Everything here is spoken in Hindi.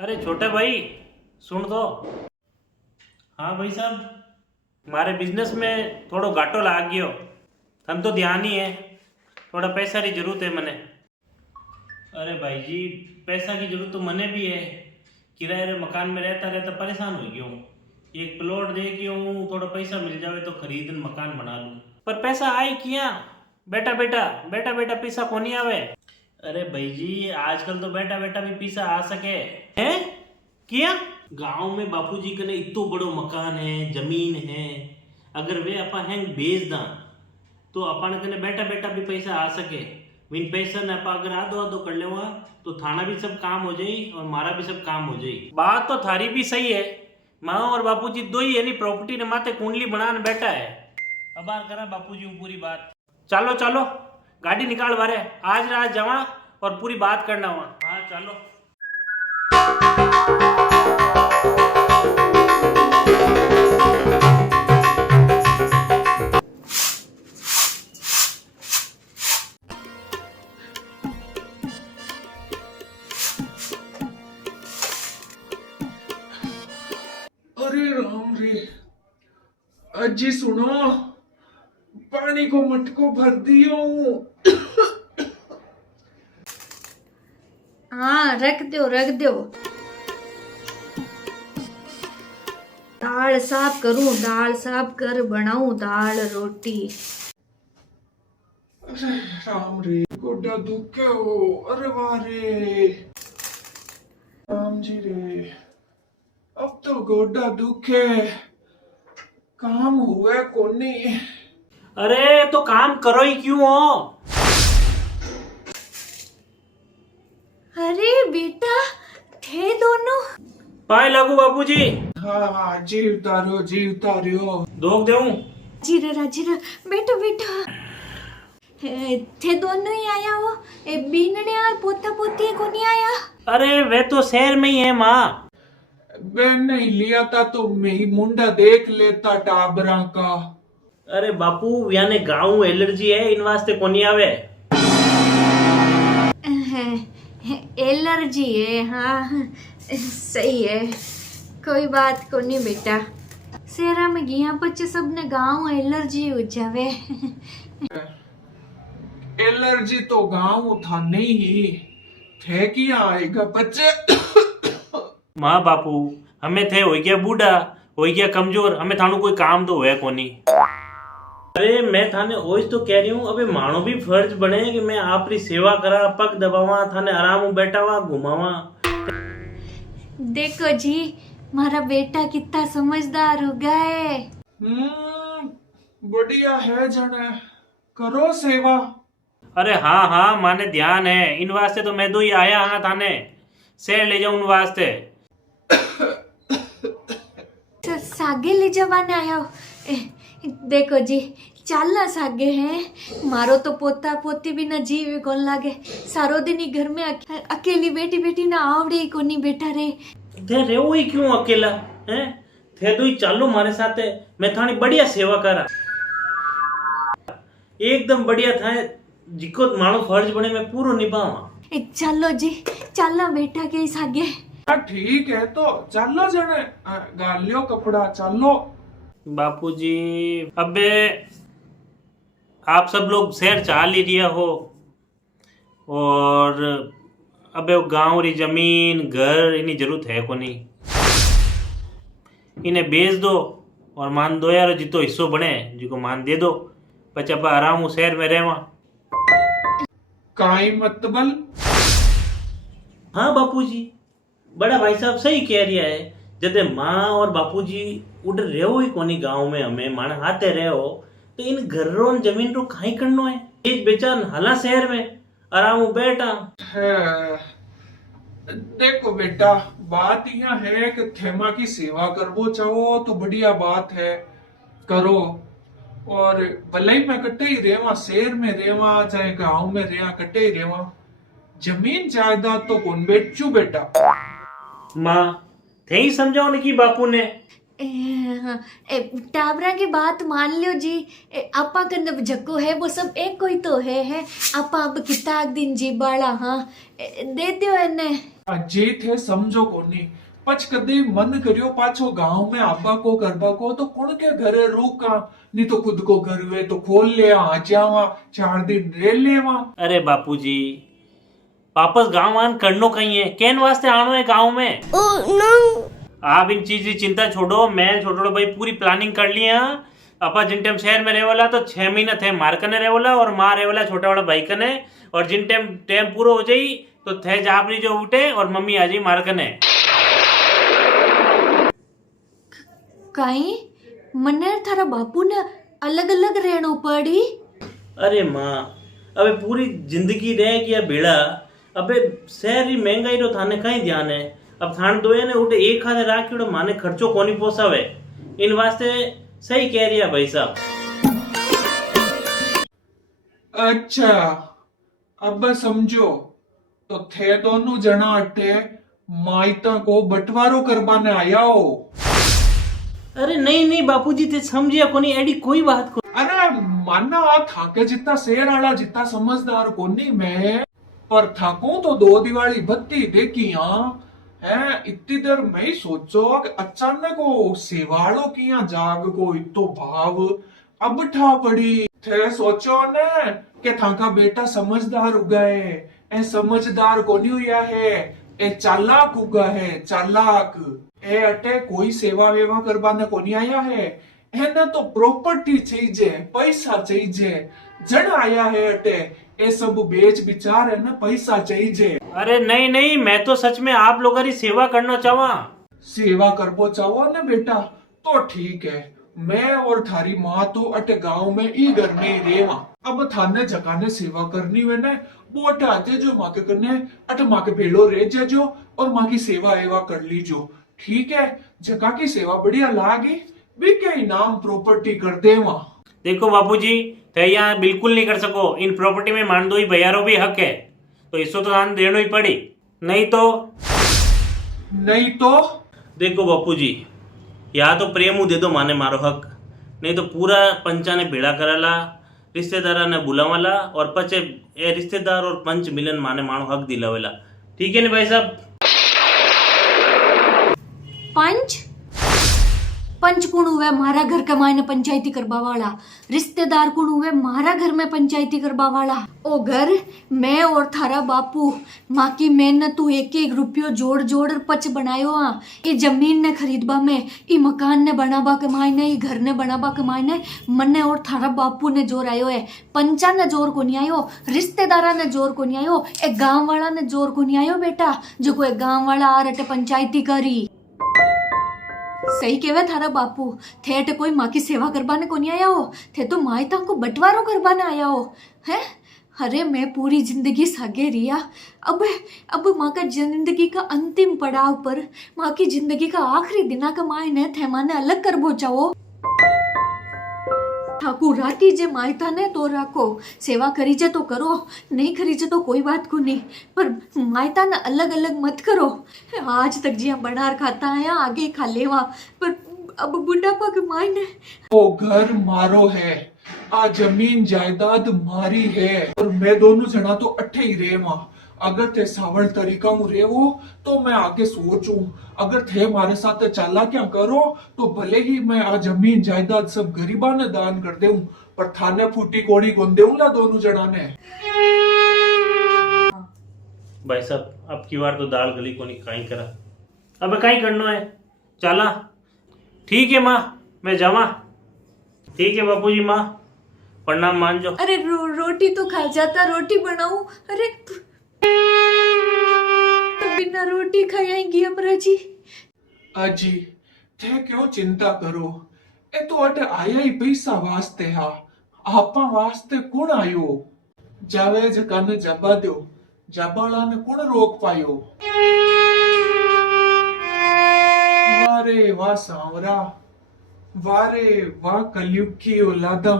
अरे छोटे भाई सुन तो। हाँ भाई साहब, मारे बिजनेस में थोड़ो घाटो लाग गयो। तन तो ध्यान ही है, थोड़ा पैसा की जरूरत है मने। अरे भाई जी, पैसा की जरूरत तो मने भी है। किराए रे मकान में रहता रहता परेशान हो गया हूँ। एक प्लॉट देख के हूँ, थोड़ा पैसा मिल जावे तो खरीद मकान बना लूँ। पर पैसा आए किया? बेटा बेटा बेटा बेटा पैसा कोनी आवे। अरे भाई जी, आजकल तो बेटा बेटा भी पैसा आ सके हैं किया। गांव में बापूजी कने इतो बड़ो मकान है, जमीन है। अगर वे अपन हैं बेच दा तो अपन कने बेटा बेटा भी पैसा आ सके। विन पैसा ने अपन अगर आधो आधो कर लेवा तो थाना भी सब काम हो जाई और मारा भी सब काम हो जाई। बात तो थारी भी सही है। माँ और बापूजी दो ही यानी प्रॉपर्टी ने माथे कुंडली बनाने बैठा है। अब बार करा बापूजी पूरी बात। चलो चलो गाड़ी निकाल बारे, आज रात जावा और पूरी बात करना हुआ। हाँ चलो। अरे राम रे, अजी सुनो, पानी को मटको भर दियो हूँ। हाँ रख दो रख दो। दाल साफ करूं, दाल साफ कर बनाऊं दाल रोटी। अरे राम रे, गोडा दुखे हो। अरे वाह रे राम जी रे, अब तो गोडा दुखे, काम हुए कोनी। अरे तो काम करो ही क्यों हो? अरे बेटा थे दोनों। पाए लागू बापूजी। हाँ हाँ, जीवता रहो। दोग देऊं? जीरा बेटा बेटा थे दोनों ही आया हो। ए बीनने और पोता पोती को नहीं आया। अरे वे तो शहर में ही है माँ। बहन नहीं लिया था तो मैं ही मुंडा देख लेता टाबरा का। अरे बापू याने गाँव एलर्जी है, इन वास्ते कोनी आवे। एलर्जी है, हाँ सही है, कोई बात को नहीं बेटा। सेरा में गया बच्चे सबने गाँव एलर्जी हो जावे। एलर्जी तो गाँव था नहीं ही थे, क्या आएगा बच्चे। माँ बापू हमें थे हो गया बूढ़ा, हो गया कमजोर, हमें थानू कोई काम तो है कोनी। अरे मैं थाने ओइस तो कह रही हूँ, अबे मानो भी फर्ज बने कि मैं आपरी सेवा करा, पग दबावा, थाने आराम में बैठावा, घुमावा। देखो जी मारा बेटा कितना समझदार हो गया है। बढ़िया है जने, करो सेवा। अरे हाँ हाँ माने ध्यान है, इन वास्ते तो मैं दो ही आया हाँ थाने शहर ले जाऊं उन वास्ते। सागे ले जवाने आया हो। देखो जी चालना सागे हैं, मारो तो पोता पोती भी ना जीव कौन लागे। सारो दिन ही घर में अकेली बेटी बेटी ना आवड़े ही कोनी बैठा रे। थे रेवो ही क्यों अकेला हैं? थे दो ही चालो मारे साथे, मैं थानी बढ़िया सेवा करा, एकदम बढ़िया था। जिको मानो फर्ज बने मैं पूरा निभावा। चलो जी चलना बेटा के इस आगे। ठीक है तो चलो जने, गालियो कपड़ा चलो। बापूजी अबे आप सब लोग शहर चाल ही रिया हो, और अबे वो गाँव री जमीन घर इन्हीं जरूरत है को नहीं। इन्हें बेच दो और मान दो यार जितो हिस्सों बने जिको मान दे दो, पचा आप आराम शहर में रहवा। काई मतबल। हाँ बापूजी, बड़ा भाई साहब सही कह रिया है। जदे माँ और बापूजी उड़ रहो ही कोनी गांव में, हमें माना आते रहो तो इन घरों जमीन रो खाई करनो है। एक बेचान हाला शहर में आराम बैठा है। देखो बेटा, बात यह है कि थेमा की सेवा करवो चाहो तो बढ़िया बात है, करो। और भले ही मैं कट्टे ही रेवा, शहर में रेवा चाहे गांव में रेवा, कट्टे ही रेवा, जमीन जायदाद तो कौन बेचू बेटा। माँ थे ही समझाओ की बापू ने। हाँ, टाबरा की बात मान लो जी। आपा कन जको है वो सब एक कोई तो है आपा अब किता दिन जी बाला हाँ दे दियो एने। जे थे समझो कोनी पछ कदी मन करियो पाछो गांव में आबा को करबा को तो कुण के घरे रुका नहीं तो खुद को घर वे तो खोल ले आ जावा 4 दिन रह लेवा। अरे बापूजी वापस गांव आन करनो कहीं है केन वास्ते आनो है गांव में। आप इन चीज की चिंता छोड़ो मैं छोड़ो भाई पूरी प्लानिंग कर ली है। अपा जिन टाइम शहर में रहेवाला तो 6 महीना थे मार कने रहेवाला और माँ रहेवाला छोटा वाला भाई कने और जिन टाइम टाइम पूरा हो जाई तो थे जापरी जो उठे और मम्मी आ जाई मार कने। काई मने थारा बापू ने अलग अलग रहनो पड़ी। अरे माँ अबे पूरी जिंदगी रह गया बेड़ा अबे शहरी महंगाई रो थाने कहीं ध्यान है। अब थान दोए ने उठे एक खाने राख के माने खर्चो कोनी पोसावे इन वास्ते सही कह रही है भाई साहब। अच्छा अब समझो तो थे दोनों जना अटे माइता को बंटवारो करवाने आया हो। अरे नहीं नहीं बापूजी ते समझिया कोनी एडी कोई बात को। अरे माना थाके जितना शेर आला जितना समझदार कोनी मैं पर थाकू तो 2 दिवाली बत्ती देखी हाँ है इतनी देर मैं ही सोचो कि अचानक वो सेवाड़ो की यहाँ जाग को इतो भाव अब ठा पड़ी थे सोचो ने कि थाका बेटा समझदार उगा है ए समझदार कोनी हुआ है ए चालाक उगा है चालाक ए अटे कोई सेवा वेवा करवाने कोनी आया है एने तो प्रॉपर्टी चाहिए पैसा चाहिए जन आया है अटे ए सब बेच विचार है ना पैसा चाहिए। अरे नहीं नहीं मैं तो सच में आप लोगों की सेवा करना चाहवा। सेवा करबो चाहो ना बेटा तो ठीक है मैं और थारी माँ तो अटे गांव में ई घर में ही रेवा। अब थाने जगह ने सेवा करनी वे ने वो अटे आते जो माँ के करने अटे माँ के भेड़ो रह जाजो और माँ की सेवा एवा कर लीजो ठीक है। जगह की सेवा बढ़िया लागी भी क्या इनाम प्रॉपर्टी कर देवा। देखो बापूजी ते यहाँ बिल्कुल नहीं कर सको इन प्रॉपर्टी में मान दो ही भैयारो भी हक है तो इसको तो दान देना ही पड़ी नहीं तो देखो बापूजी या तो प्रेम दे दो माने मारो हक नहीं तो पूरा पंचा ने भेड़ा कराला रिश्तेदारा ने बुलावाला और पचे ए रिश्तेदार और पंच मिलन माने मानो हक दिलावेला ठीक है ना भाई साहब। पंच कुण हुए मारा घर के मायने पंचायती करवा वाला रिश्तेदार कुण हुए मारा घर में पंचायती करवा वाला ओ घर मैं और थारा बापू माँ की मेहनत तू एक एक रुपयो जोड़ जोड़ पच बनायो आ ये जमीन ने खरीदबा में ये मकान ने बनाबा के मायने ये घर ने बनाबा के मायने मन्ने और थारा बापू ने जोर आयो है पंचा ने जोर को नहीं आयो रिश्तेदारा ने जोर को नहीं आयो एक गांव वाला ने जोर को नहीं आयो बेटा जो कोई गांव वाला आ रटे पंचायती करी। सही कहवे थारा बापू थे अटे कोई माँ की सेवा करवाने को नहीं आया हो थे तो मायता को बंटवारो करवाने आया हो है। अरे मैं पूरी जिंदगी सागे रिया अब माँ का जिंदगी का अंतिम पड़ाव पर माँ की जिंदगी का आखिरी दिना का मायने थे माने अलग कर बोचाओ ठाकुर राखी जे मायता ने तो राखो सेवा करी जे तो करो नहीं करी जे तो कोई बात को नहीं पर मायता ने अलग अलग मत करो। आज तक जिया बनार खाता है आगे खा लेवा पर अब बुढ़ापा के मायने वो घर मारो है आ जमीन जायदाद मारी है और मैं दोनों जना तो अठे ही रेवा। अगर थे सावल तरीका मु रेवो तो मैं आगे सोचूं अगर थे मारे साथ चाला क्या करो तो भले ही मैं आ जमीन जायदाद सब गरीबा ने दान कर देऊं पर थाने फूटी कोड़ी गोन देऊंगा दोनों जना ने। भाई साहब अब की बार तो दाल गली को नहीं कहीं करा अब कहीं करना है चला ठीक है माँ मैं जावा ठीक है बापूजी माँ प्रणाम मान जो। अरे रोटी तो खा जाता रोटी बनाऊं अरे तो बिना रोटी खाएंगी अपरा जी। अजी थे क्यों चिंता करो ए तो अटे आया ही पैसा वास्ते हा आपा वास्ते कौन आयो जावे जकाने जबा दो जबाला ने कौन रोक पायो। वारे वाह सांवरा वारे वाह कलयुग की औलादा